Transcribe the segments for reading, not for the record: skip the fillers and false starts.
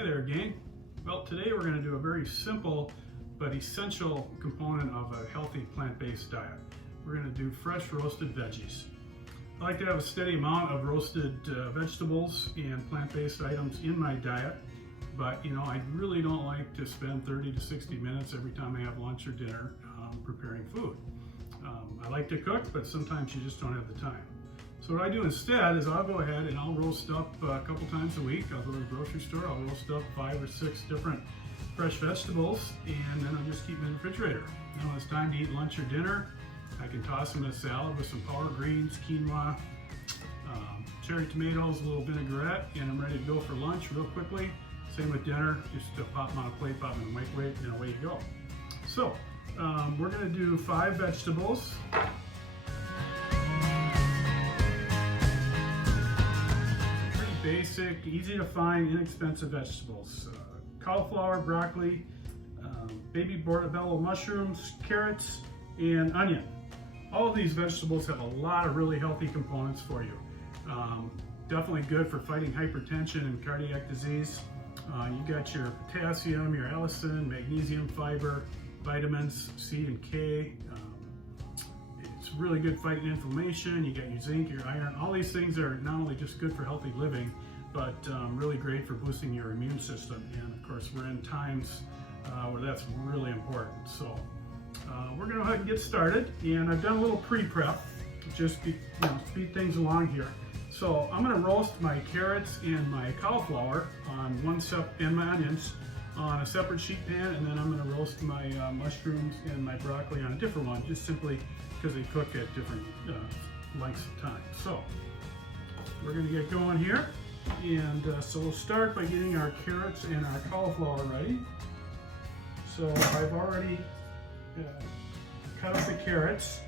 Hi there, gang. Well, today we're going to do a very simple but essential component of a healthy plant-based diet. We're going to do fresh roasted veggies. I like to have a steady amount of roasted vegetables and plant-based items in my diet, but I really don't like to spend 30 to 60 minutes every time I have lunch or dinner preparing food. I like to cook, but sometimes you just don't have the time. So what I do instead is I'll go ahead and I'll roast up a couple times a week. I'll go to the grocery store, I'll roast up 5 or 6 different fresh vegetables, and then I'll just keep them in the refrigerator. Now when it's time to eat lunch or dinner, I can toss them in a salad with some power greens, quinoa, cherry tomatoes, a little vinaigrette, and I'm ready to go for lunch real quickly. Same with dinner, just pop them on a plate, pop them in a microwave, and away you go. So we're going to do 5 vegetables. Basic, easy to find, inexpensive vegetables. Cauliflower, broccoli, baby portobello mushrooms, carrots, and onion. All of these vegetables have a lot of really healthy components for you. Definitely good for fighting hypertension and cardiac disease. You got your potassium, your allicin, magnesium, fiber, vitamins C and K. It's really good fighting inflammation. You got your zinc, your iron. All these things are not only just good for healthy living, but really great for boosting your immune system. And of course, we're in times where that's really important. So we're going to go ahead and get started. And I've done a little pre-prep, just speed things along here. So I'm going to roast my carrots and my cauliflower on and my onions on a separate sheet pan, and then I'm going to roast my mushrooms and my broccoli on a different one, just simply because they cook at different lengths of time. So we're going to get going here, and so we'll start by getting our carrots and our cauliflower ready. So I've already cut up the carrots.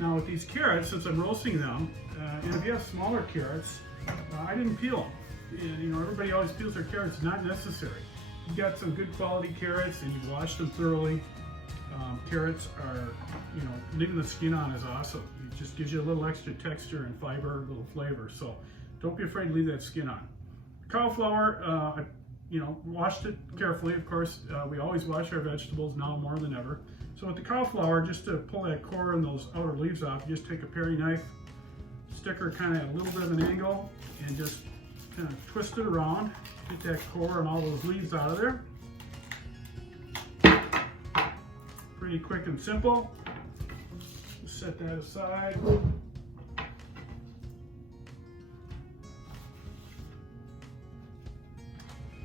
Now with these carrots, since I'm roasting them, and if you have smaller carrots, I didn't peel them. And everybody always peels their carrots. Not necessary. You've got some good quality carrots and you've washed them thoroughly. Carrots are, leaving the skin on is awesome. It just gives you a little extra texture and fiber, a little flavor. So don't be afraid to leave that skin on. Cauliflower, washed it carefully. Of course, we always wash our vegetables now more than ever. So with the cauliflower, just to pull that core and those outer leaves off, you just take a paring knife, stick her kind of at a little bit of an angle, and just kind of twist it around, get that core and all those leaves out of there. Pretty quick and simple. Just set that aside.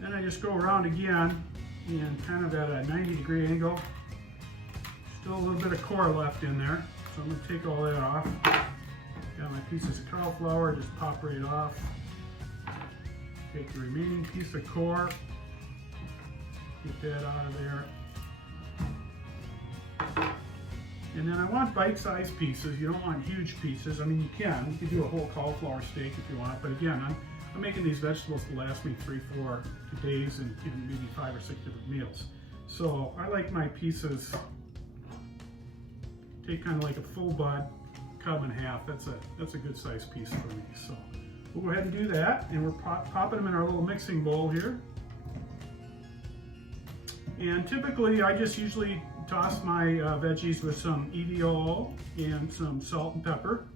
Then I just go around again and kind of at a 90-degree angle. Still a little bit of core left in there, so I'm going to take all that off. Got my pieces of cauliflower, just pop right off. Take the remaining piece of core, get that out of there. And then I want bite-sized pieces. You don't want huge pieces. I mean, you can do a whole cauliflower steak if you want, but again, I'm making these vegetables to last me 3-4 days and maybe 5 or 6 different meals. So I like my pieces, take kind of like a full bud, cut them in half. That's a good sized piece for me. So we'll go ahead and do that, and we're popping them in our little mixing bowl here. And typically, I just usually toss my veggies with some EVO and some salt and pepper.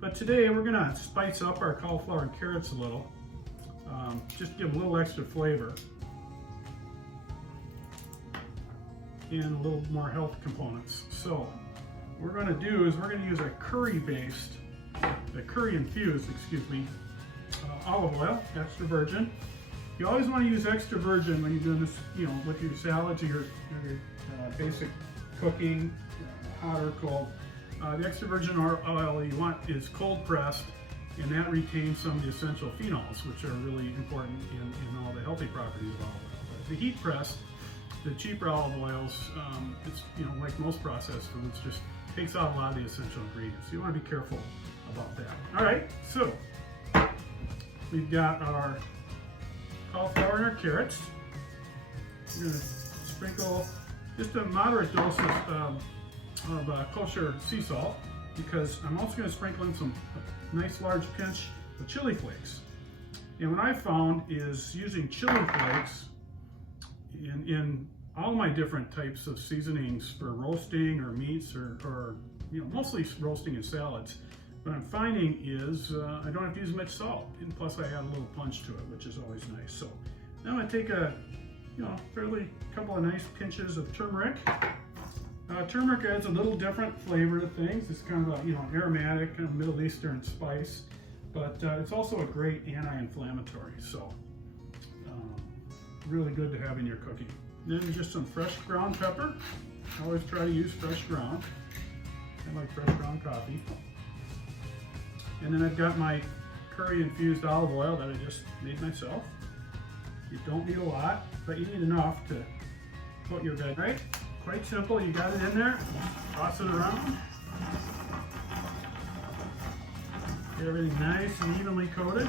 But today we're going to spice up our cauliflower and carrots a little, just give them a little extra flavor and a little more health components. So what we're going to do is we're going to use a curry infused olive oil, extra virgin. You always want to use extra virgin when you're doing this, with your salads or your basic cooking, hot or cold. The extra virgin oil you want is cold pressed, and that retains some of the essential phenols, which are really important in all the healthy properties of olive oil. But the heat pressed, the cheaper olive oils, it's like most processed foods, just takes out a lot of the essential ingredients. So you want to be careful about that. All right, so we've got our cauliflower and our carrots. We're going to sprinkle just a moderate dose of kosher sea salt, because I'm also going to sprinkle in some nice large pinch of chili flakes. And what I found is using chili flakes in all my different types of seasonings for roasting or meats or mostly roasting and salads. What I'm finding is I don't have to use much salt, and plus I add a little punch to it, which is always nice. So now I'm going to take a couple of nice pinches of turmeric. Turmeric adds a little different flavor to things. It's kind of an aromatic, kind of Middle Eastern spice, but it's also a great anti-inflammatory. So really good to have in your cooking. Then just some fresh ground pepper. I always try to use fresh ground. I like fresh ground coffee. And then I've got my curry infused olive oil that I just made myself. You don't need a lot, but you need enough to put your veg. Right? Quite simple. You got it in there. Toss it around. Get everything nice and evenly coated.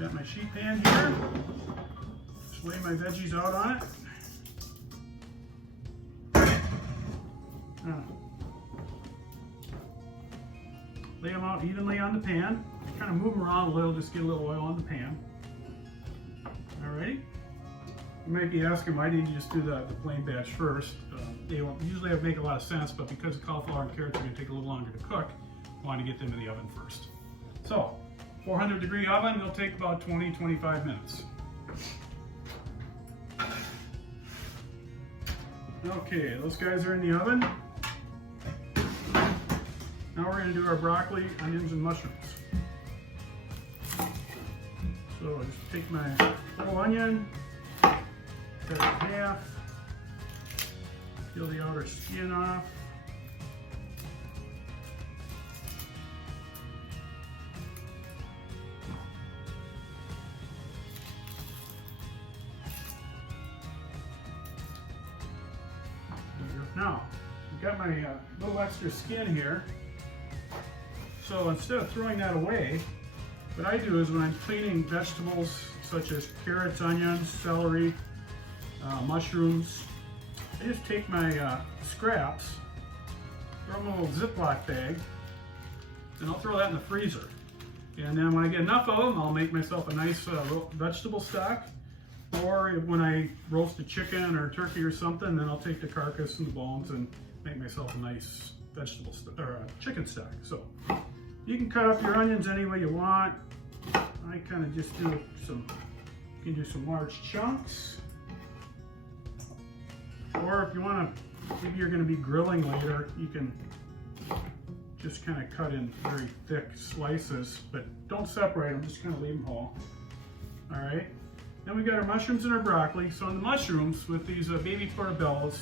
Got my sheet pan here. Just lay my veggies out on it. Lay them out evenly on the pan. Kind of move them around a little, just get a little oil on the pan. Alrighty. You might be asking, why didn't you just do the plain batch first? They won't usually make a lot of sense, but because the cauliflower and carrots are going to take a little longer to cook, I want to get them in the oven first. So, 400-degree oven, they'll take about 20-25 minutes. Okay, those guys are in the oven. Now we're going to do our broccoli, onions, and mushrooms. So I just take my whole onion, cut it in half, peel the outer skin off. Now, I've got my little extra skin here. So instead of throwing that away, what I do is when I'm cleaning vegetables such as carrots, onions, celery, mushrooms, I just take my scraps, throw them in a little Ziploc bag, and I'll throw that in the freezer. And then when I get enough of them, I'll make myself a nice vegetable stock. Or when I roast a chicken or turkey or something, then I'll take the carcass and the bones and make myself a nice vegetable chicken stock. So you can cut up your onions any way you want. I kind of just do you can do some large chunks. Or if you want to, maybe you're going to be grilling later, you can just kind of cut in very thick slices, but don't separate them, just kind of leave them whole. All right. Then we got our mushrooms and our broccoli. So on the mushrooms, with these baby portobellos,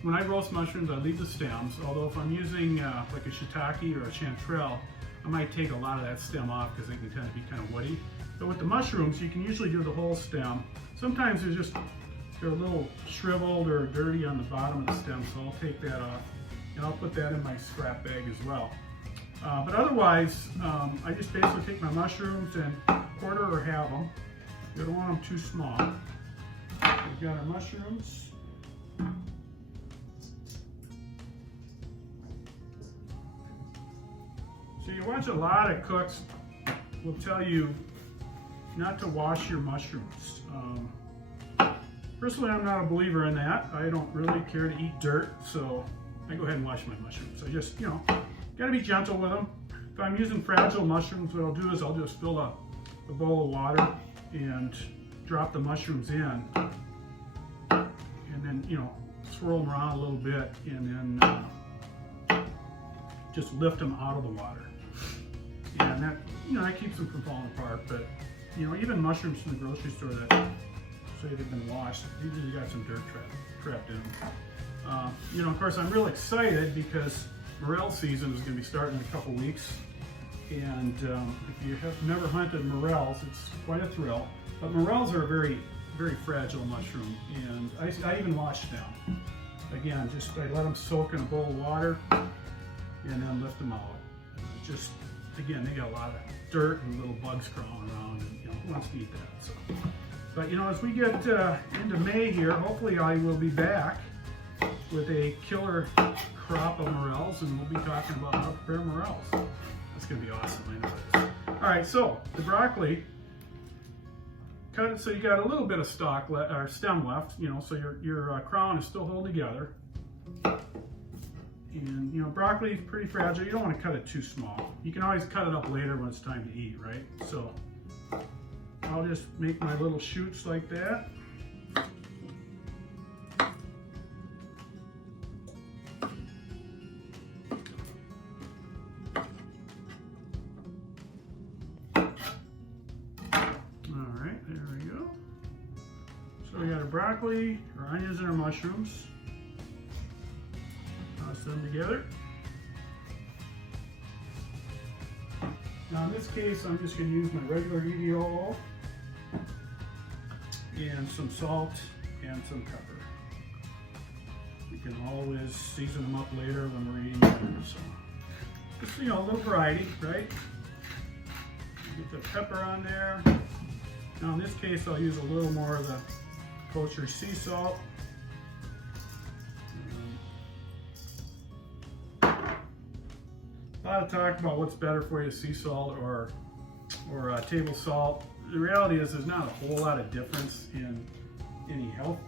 when I roast mushrooms, I leave the stems. Although if I'm using like a shiitake or a chanterelle, I might take a lot of that stem off because they can tend to be kind of woody. But with the mushrooms, you can usually do the whole stem. Sometimes they're a little shriveled or dirty on the bottom of the stem, so I'll take that off. And I'll put that in my scrap bag as well. But otherwise, I just basically take my mushrooms and quarter or halve them. You don't want them too small. We've got our mushrooms. So you watch a lot of cooks will tell you not to wash your mushrooms. Personally, I'm not a believer in that. I don't really care to eat dirt, so I go ahead and wash my mushrooms. I just, gotta be gentle with them. If I'm using fragile mushrooms, what I'll do is I'll just fill a bowl of water and drop the mushrooms in, and then swirl them around a little bit, and then just lift them out of the water, and that keeps them from falling apart. But even mushrooms from the grocery store that say they've been washed, usually got some dirt trapped in them. Of course, I'm real excited because morel season is going to be starting in a couple weeks. And if you have never hunted morels, it's quite a thrill. But morels are a very, very fragile mushroom, and I even wash them. Again, I let them soak in a bowl of water, and then lift them out. Again, they got a lot of dirt and little bugs crawling around, and who wants to eat that? So, but as we get into May here, hopefully I will be back with a killer crop of morels, and we'll be talking about how to prepare morels. It's gonna be awesome, I know it is. All right, so the broccoli, cut it so you got a little bit of stalk or stem left, you know, so your crown is still holding together. And you know, broccoli is pretty fragile. You don't want to cut it too small. You can always cut it up later when it's time to eat, right? So I'll just make my little shoots like that. Alright, there we go. So we got our broccoli, our onions, and our mushrooms. Toss them together. Now in this case, I'm just going to use my regular EVO oil and some salt and some pepper. We can always season them up later when we're eating dinner. So just, you know, a little variety, right? Get the pepper on there. Now in this case, I'll use a little more of the kosher sea salt. A lot of talk about what's better for you, sea salt or table salt. The reality is there's not a whole lot of difference in any health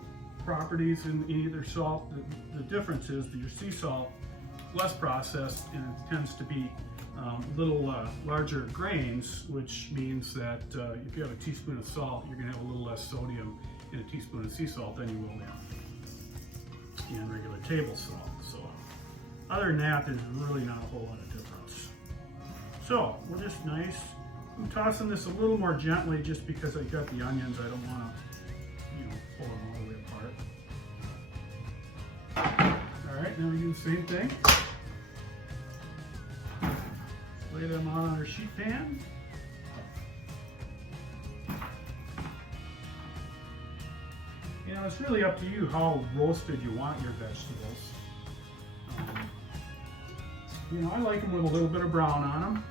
properties in either salt. The difference is that your sea salt is less processed and it tends to be little larger grains, which means that if you have a teaspoon of salt, you're going to have a little less sodium in a teaspoon of sea salt than you will in regular table salt. So other than that, there's really not a whole lot of difference. So we're just nice. I'm tossing this a little more gently just because I got the onions. I don't want to, you know, pull them all the way apart. All right, now we do the same thing. Lay them out on our sheet pan. You know, it's really up to you how roasted you want your vegetables. You know, I like them with a little bit of brown on them.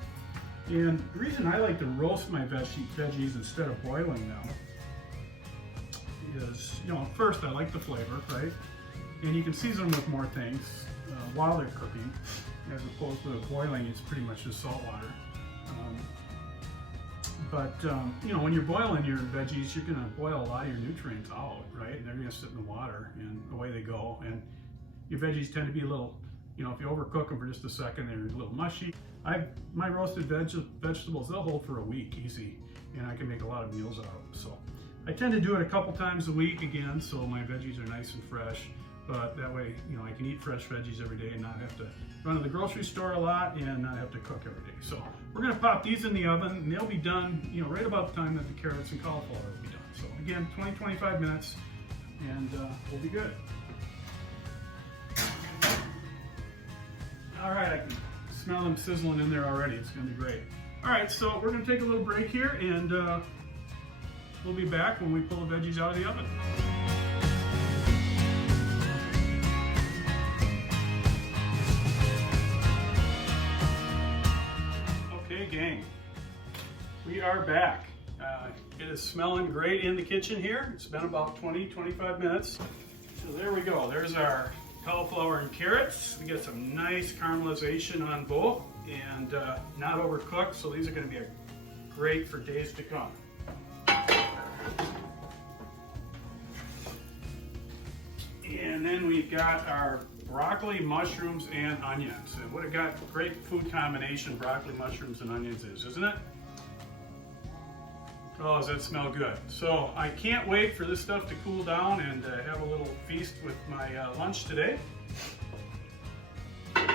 And the reason I like to roast my veggies instead of boiling them is, you know, first I like the flavor, right? And you can season them with more things while they're cooking, as opposed to boiling, it's pretty much just salt water. You know, when you're boiling your veggies, you're gonna boil a lot of your nutrients out, right? And they're gonna sit in the water and away they go. And your veggies tend to be a little, you know, if you overcook them for just a second, they're a little mushy. My roasted vegetables, they'll hold for a week easy, and I can make a lot of meals out of them. So I tend to do it a couple times a week again, so my veggies are nice and fresh. But that way, you know, I can eat fresh veggies every day and not have to run to the grocery store a lot and not have to cook every day. So we're gonna pop these in the oven, and they'll be done, you know, right about the time that the carrots and cauliflower will be done. So again, 20-25 minutes, and we'll be good. All right, I can smell them sizzling in there already. It's gonna be great. All right, so we're gonna take a little break here, and we'll be back when we pull the veggies out of the oven. Okay, gang, we are back. It is smelling great in the kitchen here. It's been about 20-25 minutes. So there we go. There's our cauliflower and carrots. We get some nice caramelization on both and not overcooked, so these are going to be great for days to come. And then we've got our broccoli, mushrooms, and onions. And what a great food combination broccoli, mushrooms, and onions is, isn't it? Oh, does that smell good? So I can't wait for this stuff to cool down and have a little feast with my lunch today. And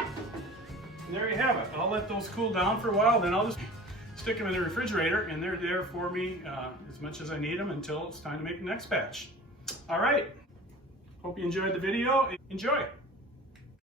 there you have it. I'll let those cool down for a while, then I'll just stick them in the refrigerator, and they're there for me as much as I need them until it's time to make the next batch. All right. Hope you enjoyed the video. Enjoy.